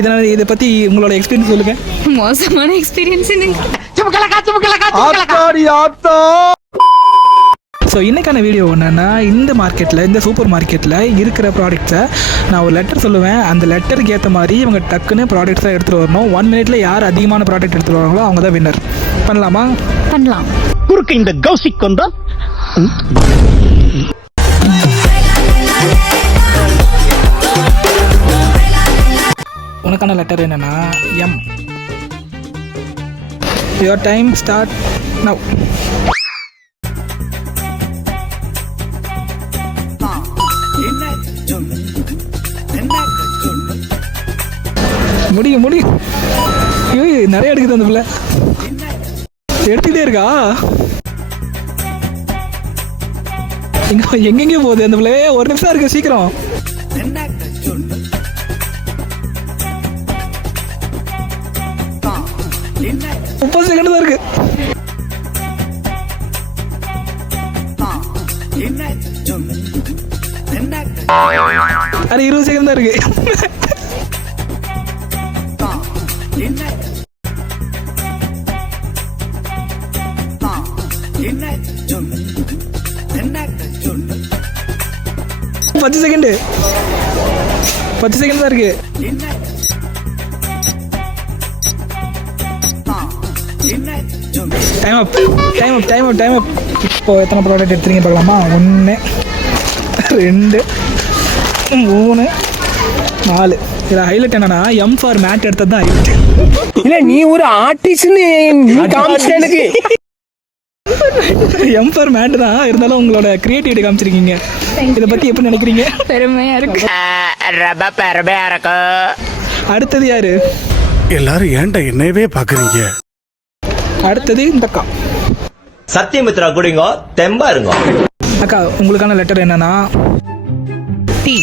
இதனால் இதை பற்றி உங்களோட எக்ஸ்பீரியன்ஸ் சொல்லுங்கள். மோசமான எக்ஸ்பீரியன்ஸ். ஸோ இன்றைக்கான வீடியோ என்னென்னா, இந்த மார்க்கெட்டில், இந்த சூப்பர் மார்க்கெட்டில் இருக்கிற ப்ராடக்ட்ஸை நான் ஒரு லெட்டர் சொல்லுவேன். அந்த லெட்டருக்கு ஏற்ற மாதிரி இவங்க டக்குன்னு ப்ராடக்ட்ஸை எடுத்துகிட்டு வரணும். 1 மினிட்ல யார் அதிகமான ப்ராடக்ட் எடுத்துகிட்டு வராங்களோ அவங்க தான் வின்னர். பண்ணலாமா? பண்ணலாம். குறுக்கு இந்த கௌசிக் வந்தா உனக்கான லெட்டர் என்னென்னா M. Your time start now. முடியும் முடியும். ஐயோ நிறைய எடுக்குது அந்த பிள்ளை, எடுத்துக்கிட்டே இருக்கா. எங்கெங்கேயோ போகுது அந்த பிள்ளை. ஒரு நிமிஷம் இருக்கு, சீக்கிரம். முப்பது செகண்ட் தான் இருக்கு. அது 20 செகண்ட் தான் இருக்கு. பத்து செகண்ட் தான் இருக்கு. டைம் அப். இப்போ எத்தனை ப்ராடக்ட் எடுத்துறீங்க பார்க்கலாமா? 1 2 3 4. இதில் ஹைலைட் என்னன்னா, எம் ஃபார் மேட் எடுத்தது தான் ஹைலைட். இல்ல நீ ஒரு ஆர்டிஸ்ட்னு காமிச்சிட்டே. எம் ஃபார் மேட் தான் இருந்தாலும் உங்களோட கிரியேட்டிவிட்டி காமிச்சிருக்கீங்க. இதை பற்றி எப்படி நினைக்கிறீங்க? பெருமையா இருக்கு. அடுத்தது யாரு? எல்லாரும் ஏன்டா என்னையவே பாக்குறீங்க? அடுத்தது இந்த அக்கா. சத்தியமித்ரா குடிங்க, தெம்பா இருங்க. அக்கா, உங்களுக்கான லெட்டர் என்னன்னா டி.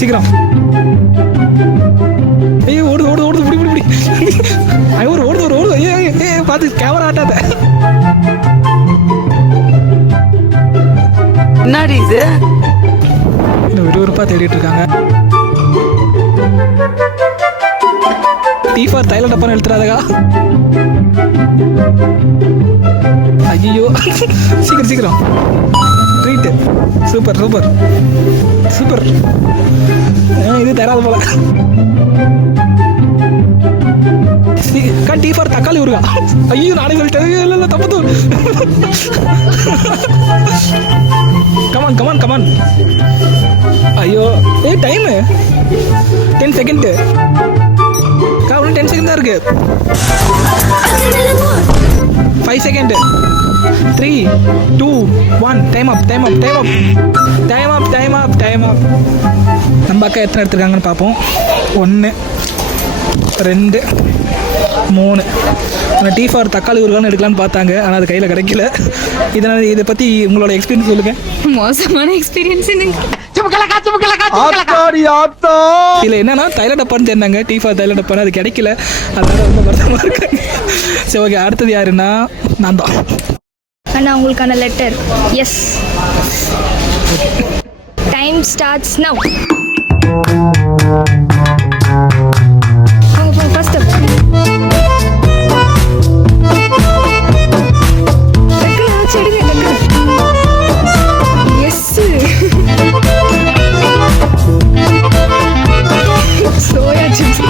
சீக்கிரம். ஐயோ ஓடுது புடி. ஐயோ ஓடுது. ஐயோ பார்த்து கேமரா ஆட்டாத. என்னடி இது? விறுவிறுப்பா தேடிட்டு இருக்காங்க. டீ ஃபார் தைல டப்பான்னு எழுத்துறாதக்கா. ஐயோ சீக்கிரம். ட்ரீட். சூப்பர். இது தராது போல. டீ ஃபார் தக்காளி ஊருகா. ஐயோ நானே சொல்லிட்டேன். இல்லை தப்பு. கமான். ஐயோ டைம் 10 செகண்ட். 10 செகண்ட் தான் இருக்கு. 5 செகண்ட். 3 2 1. டைம் அப். நம்ம அக்கா எத்தனை எடுத்துருக்காங்கன்னு பார்ப்போம். 1 2 3. டீ ஃபார் தக்காளி ஊறுகான்னு எடுக்கலான்னு பார்த்தாங்க, ஆனால் அது கையில் கிடைக்கல. இதனால் இதை பற்றி உங்களோட எக்ஸ்பீரியன்ஸ் சொல்லுங்கள். மோசமான எக்ஸ்பீரியன்ஸ். இல்லை என்னன்னா தைல டப்பான்னு சேர்ந்தாங்க, டீ ஃபார் தைல டப்பான்னு அது கிடைக்கல. அதனால ரொம்ப வருத்தமாக இருக்காங்க. சரி ஓகே, அடுத்தது யாருன்னா நான் தான். அண்ணா உங்களுக்கான letter S. Time starts now. First S. Soya chips.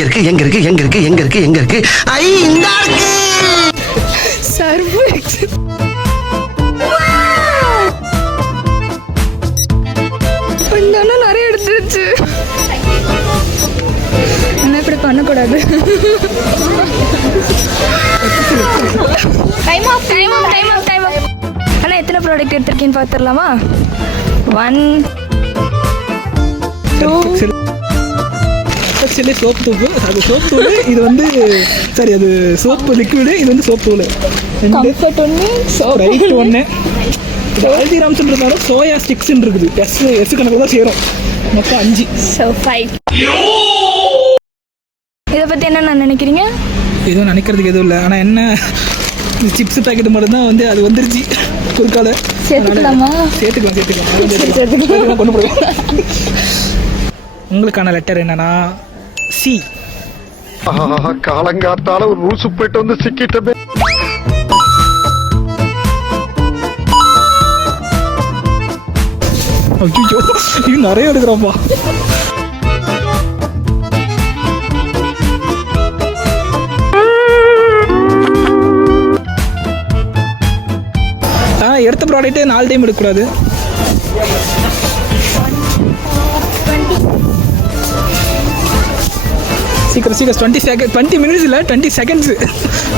எங்க இருக்கு? ஐ இந்த இருக்கு. சர்வெக்ஸ். கொஞ்சம் நிறைய எடுத்துருச்சு. என்ன இப்படி பண்ணக்கூடாது. Time of. அண்ணா எத்தனை ப்ராடக்ட் எடுத்திருக்கேன்னு பார்த்துடலாமா? 1 2 ஆக்சுவலி சோப் தூள். அது சோப் தூள், இது வந்து சரி அது சோப்பு லிக்விடு, இது வந்து சோப் தூள். கம்ஃபர்ட் ஒன்று ரைட் ஒன்று. இது ஹல்திராம்ஸ் இருந்தாலும் சோயா ஸ்டிக்ஸ் இருக்குது. எஸ் கணக்கு தான் சேரும். மொத்தம் 5. ஸோ 5. இதை பற்றி என்ன நினைக்கிறீங்க? எதுவும் நினைக்கிறதுக்கு எதுவும் இல்லை. ஆனால் என்ன சிப்ஸ் பேக்கெட் மட்டும் தான் வந்து அது வந்துருச்சு குறுக்கால. சேர்த்துக்கலாமா? சேர்த்துக்கலாம் கொண்டு போடுவோம். உங்களுக்கான லெட்டர் என்னன்னா சி. காலங்காத்தால ஒரு ரூசு போயிட்டு வந்து சிக்கிட்டமே. ஐயோ இது நிறைய எடுக்கிறோம்ப்பா. எடுத்த ப்ராடக்ட்டு 4 டைம் எடுக்கக்கூடாது. சீக்கிரம் 20 செகண்ட் 20 மினிட்ஸ் இல்லை 20 செகண்ட்ஸு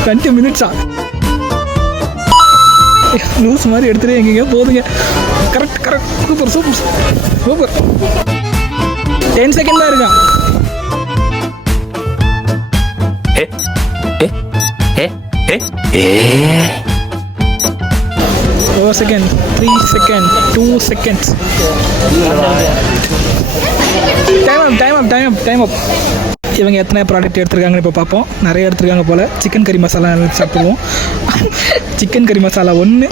20 மினிட்ஸா நியூஸ் மாதிரி எடுத்துகிட்டு எங்கேயோ போதுங்க. கரெக்ட் சூப்பர் 10 செகண்ட் தான் இருக்கான். 4 செகண்ட் 3 செகண்ட் 2 செகண்ட்ஸ். டைம் அப். இவங்க எத்தனை ப்ராடக்ட் எடுத்துருக்காங்கன்னு இப்போ பார்ப்போம். நிறைய எடுத்துருக்காங்க போல். சிக்கன் கறி மசாலா சாப்பிடுவோம். சிக்கன் கறி மசாலா 1,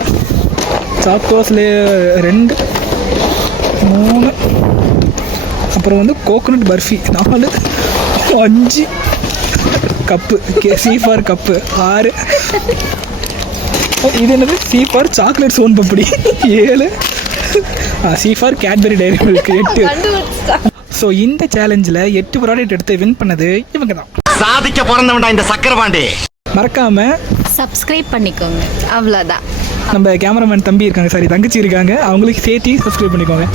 சாக்கோஸில் 2, 3, அப்புறம் வந்து coconut barfi 4, 5 cup C for cup 6. இது என்னது C for chocolate soan papdi 7. C for Cadbury Dairy Milk 8. So இந்த சேலஞ்சில் 8 ப்ராடக்ட் எடுத்து வின் பண்ணது இவங்க தான். சாதிக்க பிறந்தவன்டா இந்த சக்கரபாண்டி. மறக்காம சப்ஸ்கிரைப் பண்ணிக்கோங்க. அவ்வளோதான். நம்ம கேமராமேன் தம்பி இருக்காங்க, சாரி தங்கச்சி இருக்காங்க, அவங்களுக்கு சேர்த்து சப்ஸ்கிரைப் பண்ணிக்கோங்க.